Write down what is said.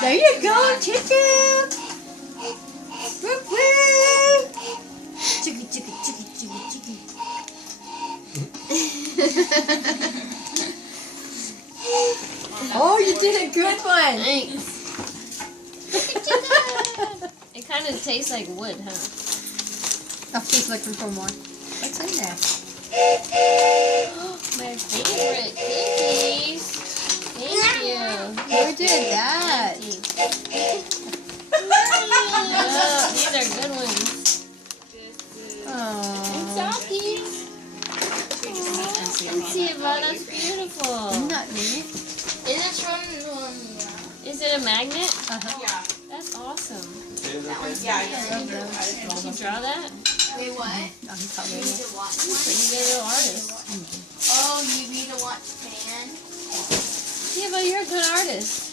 There you go, choo-choo. Whoop, whoop. Chuggy, chuggy, chuggy, chuggy, chuggy. Oh, you did a good one. Thanks. It kind of tastes like wood, huh? Oh, she's looking for more. What's in there? My favorite cookies. Thank you. Who did that? Thank you. These are good ones. Oh. And softies. And see, wow, that's beautiful. Isn't that neat? Is it from Is it a magnet? Uh-huh. Yeah. That's awesome. That one's yeah, Did you draw that? Wait, what? I'm probably You need to watch one? Pretty good little artist. Oh, you need to watch Pan? Yeah, but you're a good artist.